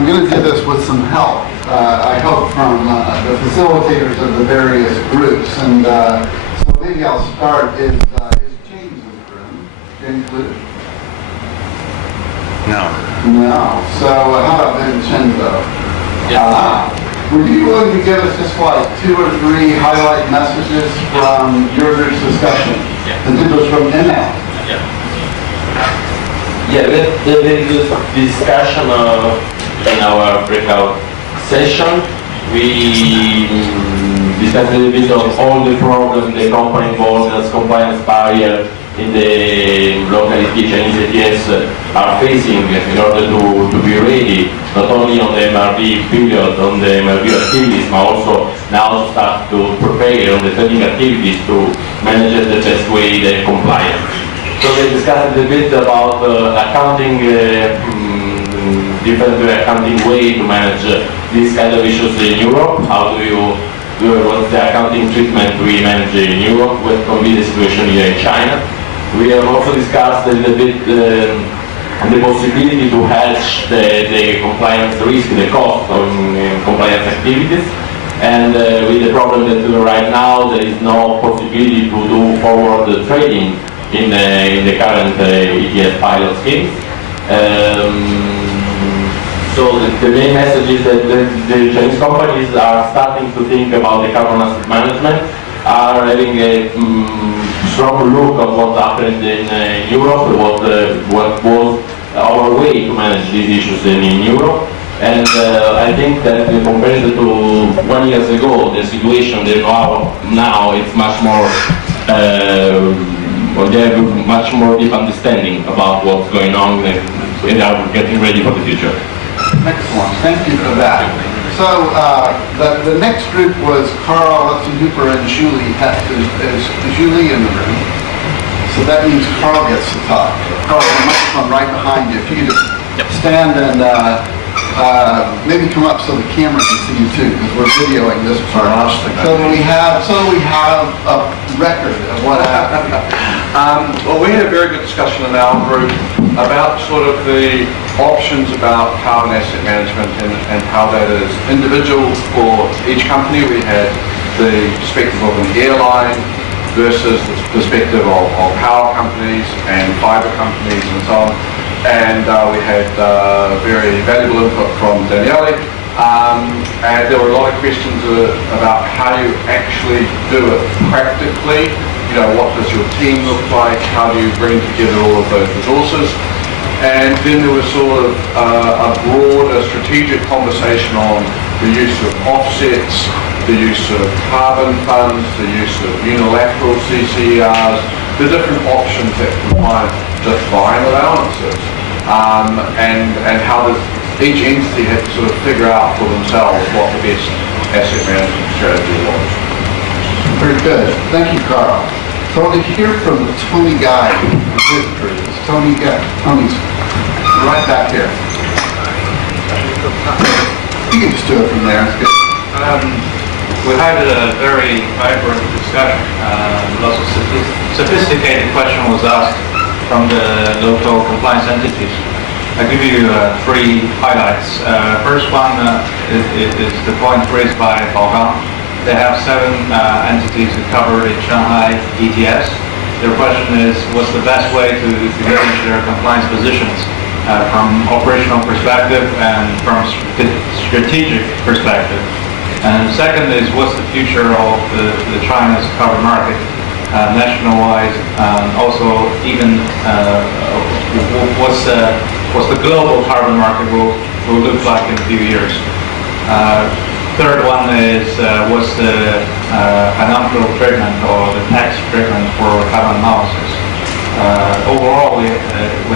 I'm going to do this with some help, I hope, from the facilitators of the various groups. And so maybe I'll start. Is James in the room? James Luke? No. No. So how about Vincenzo? Yeah. Would you be willing to give us just like 2 or 3 highlight messages from your group's discussion? Yeah. And do those from email. Yeah. Yeah, we had a very good discussion in our breakout session. We discussed a little bit of all the problems the company involved as compliance barrier in the local Chinese ATS are facing in order to be ready, not only on the MRV period, on the MRV activities, but also now to start to prepare on the trading activities to manage it the best way the compliance. So we discussed a bit about accounting, different accounting way to manage these kind of issues in Europe. How do you what's the accounting treatment we manage in Europe? What can be the situation here in China? We have also discussed a little bit the possibility to hedge the compliance risk, the cost of compliance activities. And with the problem that right now there is no possibility to do forward trading in the current ETS pilot schemes. So the main message is that the Chinese companies are starting to think about the carbon asset management, are having a strong look at what happened in Europe, what was our way to manage these issues in Europe. And I think that in comparison to 1 year ago, the situation now it's much more, they have much more deep understanding about what's going on and are getting ready for the future. Excellent. Thank you for that. So the next group was Carl Hooper and Julie. Is Julie in the room? So that means Carl gets to talk. Carl, the microphone right behind you. If you could just stand and maybe come up so the camera can see you too, because we're videoing this part. So we have a record of what happened. Well, we had a very good discussion in our group about sort of the options about carbon asset management and how that is individual for each company. We had the perspective of an airline versus the perspective of power companies and fiber companies and so on. And we had very valuable input from Daniele. And there were a lot of questions about how you actually do it practically. You know, what does your team look like? How do you bring together all of those resources? And then there was sort of a broader strategic conversation on the use of offsets, the use of carbon funds, the use of unilateral CCERs, the different options that compliance just buying allowances, and how each entity had to sort of figure out for themselves what the best asset management strategy was. Very good. Thank you, Carl. So I want to hear from Tony Guy from his group. Tony's right back here. You can just do it from there. It's good. We had a very vibrant discussion. Lots of sophisticated question was asked from the local compliance entities. I'll give you 3 highlights. First one is the point raised by Baogang. They have 7 entities covered in Shanghai ETS. Their question is, what's the best way to manage their compliance positions from operational perspective and from strategic perspective? And second is, what's the future of the China's carbon market national-wise, and also even what's the global carbon market will look like in a few years? Third one is what's the financial treatment or the tax treatment for carbon analysis? Overall, we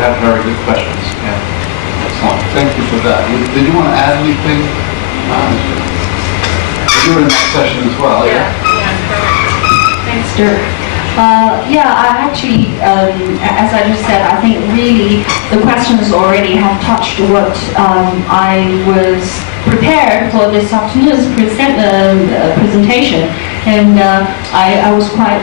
have very good questions. Yeah. Excellent. Thank you for that. Did you want to add anything? You were in that session as well. Yeah. Thanks, Dirk. I actually, as I just said, I think really the questions already have touched what I was prepared for this afternoon's presentation. And I was quite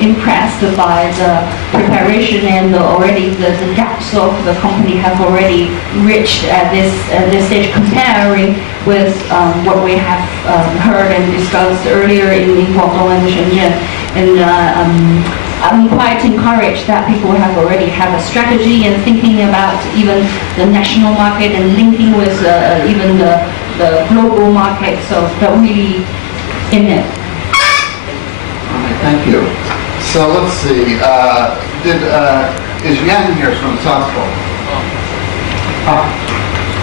impressed by the preparation and already the gaps of the company have already reached at this stage comparing with what we have heard and discussed earlier in Guangdong and Shenzhen. And I'm quite encouraged that people have already have a strategy and thinking about even the national market and linking with even the global market. So they're really in it. Thank you. So let's see. Is Yan here from South Pole?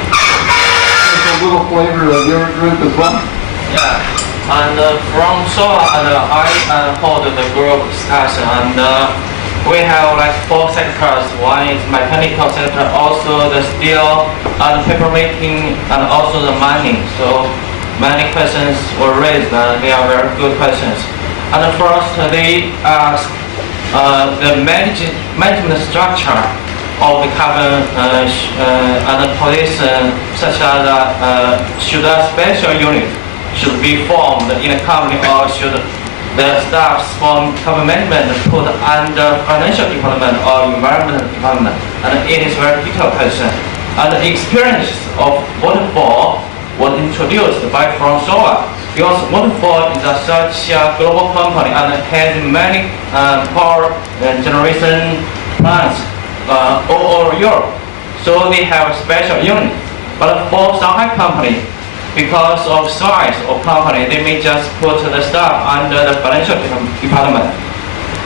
Just a little flavor of your group as well. Yeah, and from SOA, and I hold the group discussion, and we have like 4 sectors. One is mechanical sector, also the steel and paper making, and also the mining. So many questions were raised, and they are very good questions. And first, they ask the management structure of the carbon and the police, such as should a special unit should be formed in a company, or should the staffs from carbon management put under financial department or environmental department? And it is a very detailed question. And the experience of waterfall was introduced by from SOA. Because Waterfall is such a global company and has many power generation plants all over Europe. So they have a special unit. But for Shanghai company, because of size of company, they may just put the staff under the financial department.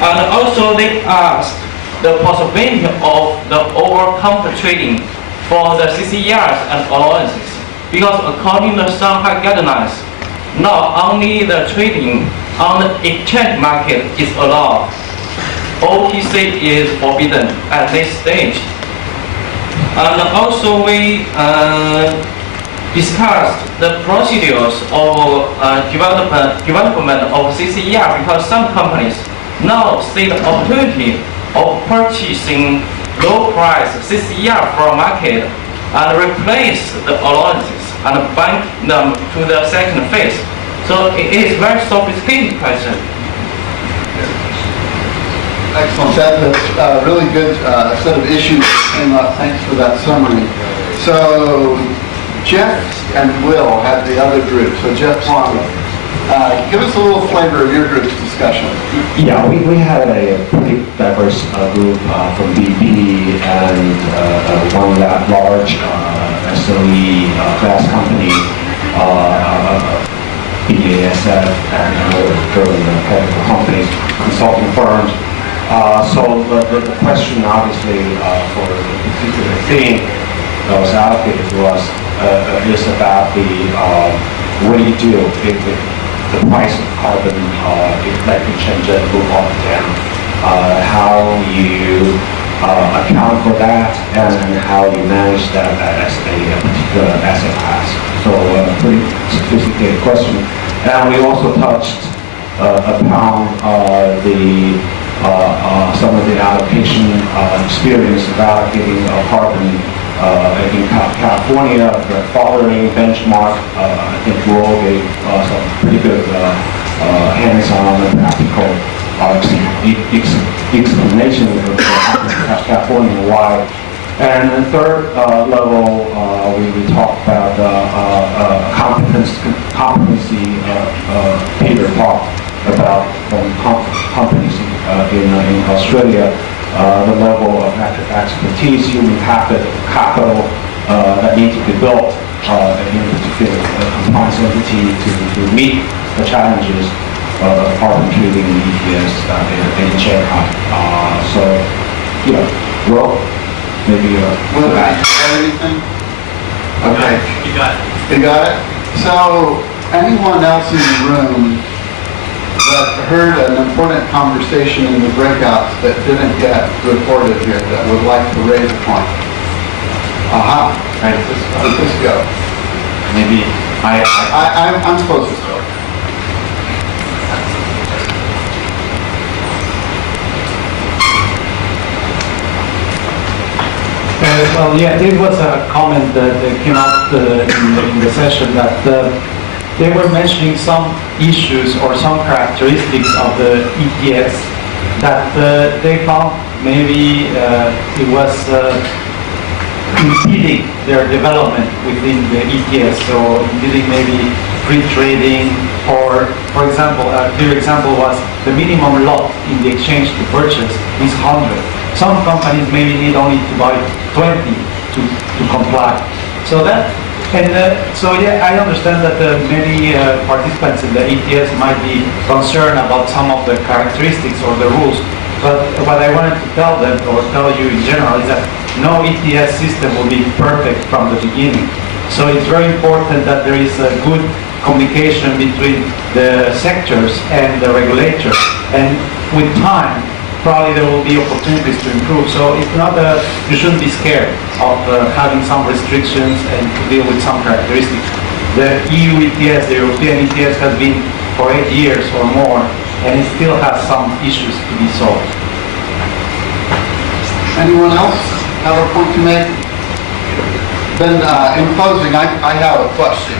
And also they asked the possibility of the over-counter trading for the CCERs and allowances. Because according to Shanghai guidelines, not only the trading on the exchange market is allowed, OTC is forbidden at this stage. And also we discussed the procedures of development of CCER, because some companies now see the opportunity of purchasing low price CCER from market and replace the allowances and bank them to the second phase. So it is very sophisticated question. Excellent. That's a really good set of issues that came up. Thanks for that summary. So Jeff and Will had the other group. So Jeff Wong, give us a little flavor of your group's discussion. Yeah, we had a pretty diverse group from BP and one large SOE class company, BASF, and other German chemical companies, consulting firms. So the question, obviously, for the particular theme that was allocated to us is about what do you do if the price of carbon electric change move up and down? How you account for that, and how you manage that as a particular asset class. So a pretty sophisticated question. And we also touched upon some of the allocation experience about getting carbon in California, the following benchmark. I think Will gave some pretty good hands-on and practical explanation of California and why. And the third level, we talked about competency. Peter talked about companies in Australia, the level of expertise, human capital that need to be built in a particular compliance entity to meet the challenges of carbon trading and ETS in Shanghai. So, well, maybe Will, anything? Okay. You got it. You got it? So anyone else in the room that heard an important conversation in the breakouts that didn't get reported here that would like to raise a point? Francisco. Maybe I'm supposed to start. Well, yeah, there was a comment that came up in the session that they were mentioning some issues or some characteristics of the ETS that they found maybe it was impeding their development within the ETS, so impeding maybe free trading, or for example, a clear example was the minimum lot in the exchange to purchase is 100. Some companies maybe need only to buy 20 to comply. So that, so yeah, I understand that many participants in the ETS might be concerned about some of the characteristics or the rules, but what I wanted to tell them or tell you in general is that no ETS system will be perfect from the beginning. So it's very important that there is a good communication between the sectors and the regulator, and with time probably there will be opportunities to improve. So it's not you shouldn't be scared of having some restrictions and to deal with some characteristics. The EU ETS, the European ETS, has been for 8 years or more, and it still has some issues to be solved. Anyone else have a point to make? Then in closing, I have a question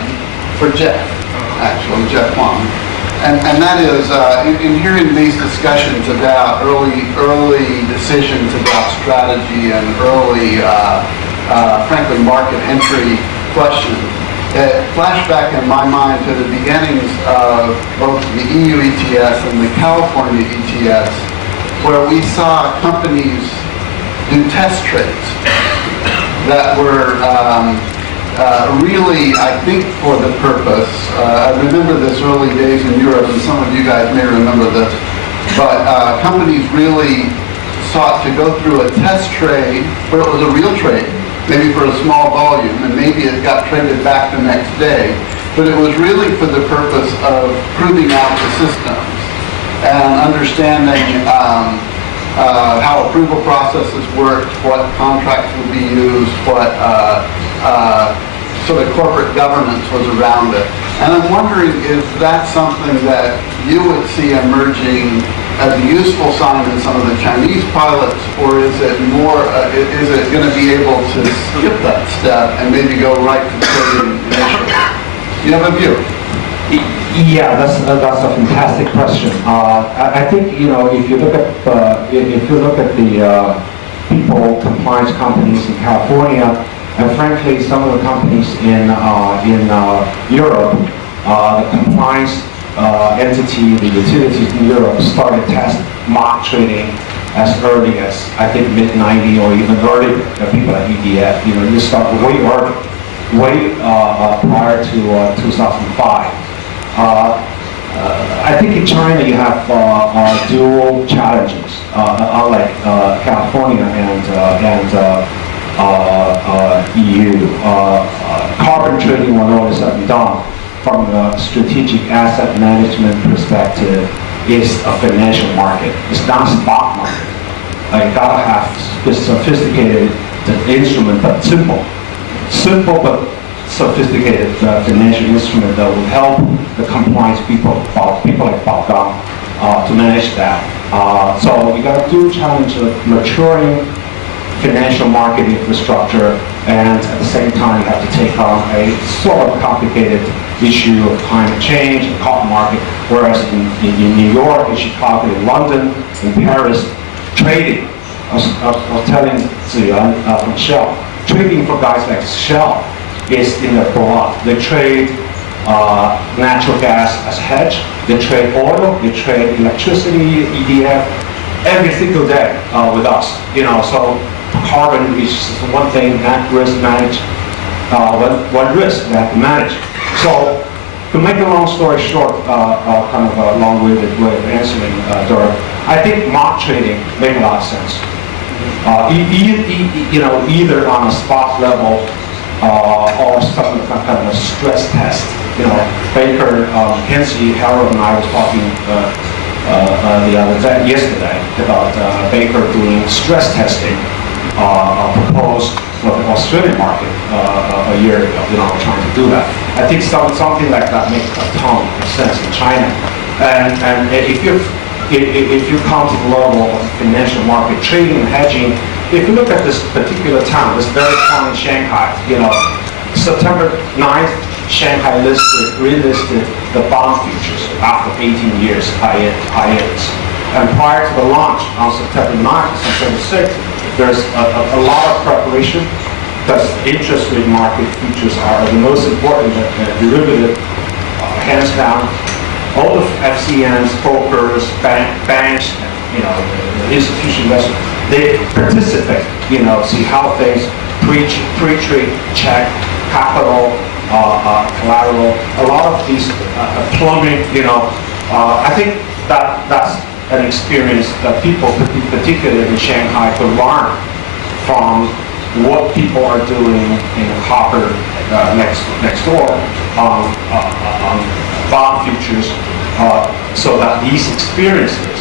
for Jeff, actually, Jeff Wong. And that is, in hearing these discussions about early decisions about strategy and early, frankly, market entry questions, it flashed back in my mind to the beginnings of both the EU ETS and the California ETS, where we saw companies do test trades that were really, I think, for the purpose. I remember this early days in Europe, and some of you guys may remember this, but companies really sought to go through a test trade where it was a real trade, maybe for a small volume, and maybe it got traded back the next day, but it was really for the purpose of proving out the systems and understanding how approval processes worked, what contracts would be used, what sort of corporate governance was around it. And I'm wondering if that's something that you would see emerging as a useful sign in some of the Chinese pilots, or is it more, is it going to be able to skip that step and maybe go right to trading initially? Do you have a view? Yeah, that's a fantastic question. I think if you look at the people compliance companies in California, and frankly some of the companies in Europe, the compliance entity, the utilities in Europe started test mock trading as early as I think mid-90 or even earlier. People at EDF, you start way early, way prior to 2005. I think in China you have dual challenges, unlike California and EU. Carbon trading, when all is said and done, from a strategic asset management perspective, is a financial market. It's not a stock market. You gotta have this sophisticated instrument, but simple but sophisticated financial instrument that will help the compliance people like Baogong to manage that. So you got a dual challenge of maturing financial market infrastructure, and at the same time you have to take on a sort of complicated issue of climate change and carbon market, whereas in New York, in Chicago, in London, in Paris, trading, I was telling Ziyuan from Shell, trading for guys like Shell is in the blood. They trade natural gas as hedge, they trade oil, they trade electricity, EDF, every single day with us. So carbon is just one thing that risk manage, one risk they have to manage. So to make a long story short, kind of a long-winded way of answering, Dora, I think mock trading makes a lot of sense. Either on a spot level or some kind of a stress test. Baker, Kenzie, Harold, and I was talking yesterday about Baker doing stress testing proposed for the Australian market a year ago. Trying to do that. I think something like that makes a ton of sense in China. And if you come to the level of financial market trading and hedging, if you look at this particular town, this very town in Shanghai, September 9th, Shanghai relisted the bond futures after 18 years hiatus. And prior to the launch on September 9th, September 6th, there's a lot of preparation because interest rate market futures are the most important derivative, hands down. All the FCNs, brokers, banks, institutional investors, they participate, see how things pre-trade check, capital, collateral, a lot of these plumbing, I think that's an experience that people, particularly in Shanghai, could learn from what people are doing in copper next door on bond futures, so that these experiences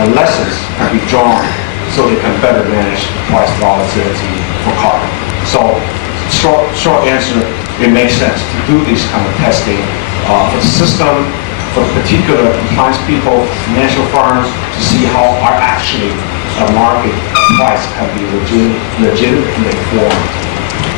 and lessons can be drawn so they can better manage price volatility for copper. So short answer, it makes sense to do this kind of testing for the system, for particular compliance people, financial firms, to see how are actually a market price can be legitimately formed.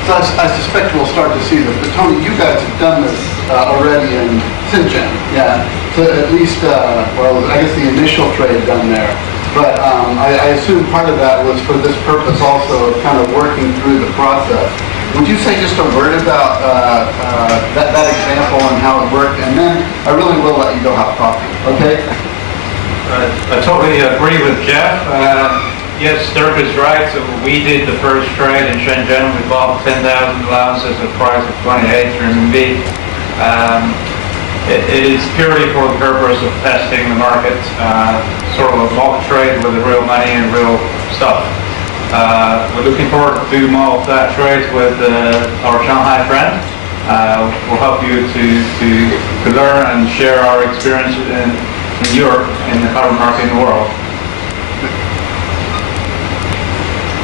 So I suspect we'll start to see this. But Tony, you guys have done this already in Shenzhen, yeah. So at least, I guess the initial trade done there. But I assume part of that was for this purpose also of kind of working through the process. Would you say just a word about that example and how it worked? And then I really will let you go have coffee, okay? I totally agree with Jeff. Yes, Dirk is right. So we did the first trade in Shenzhen. We bought 10,000 allowances at a price of 28 RMB. It is purely for the purpose of testing the market, sort of a mock trade with the real money and real stuff. We're looking forward to do more of that trade with our Shanghai friend. We'll help you to learn and share our experience in Europe, in the carbon market in the world.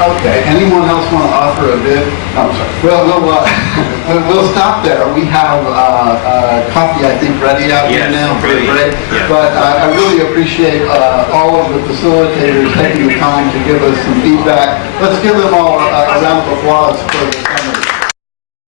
Okay, anyone else want to offer a bid? No, I'm sorry. Well, we'll stop there. We have coffee, I think, ready out here now for the break. Yeah. But I really appreciate all of the facilitators taking the time to give us some feedback. Let's give them all a round of applause for the summary.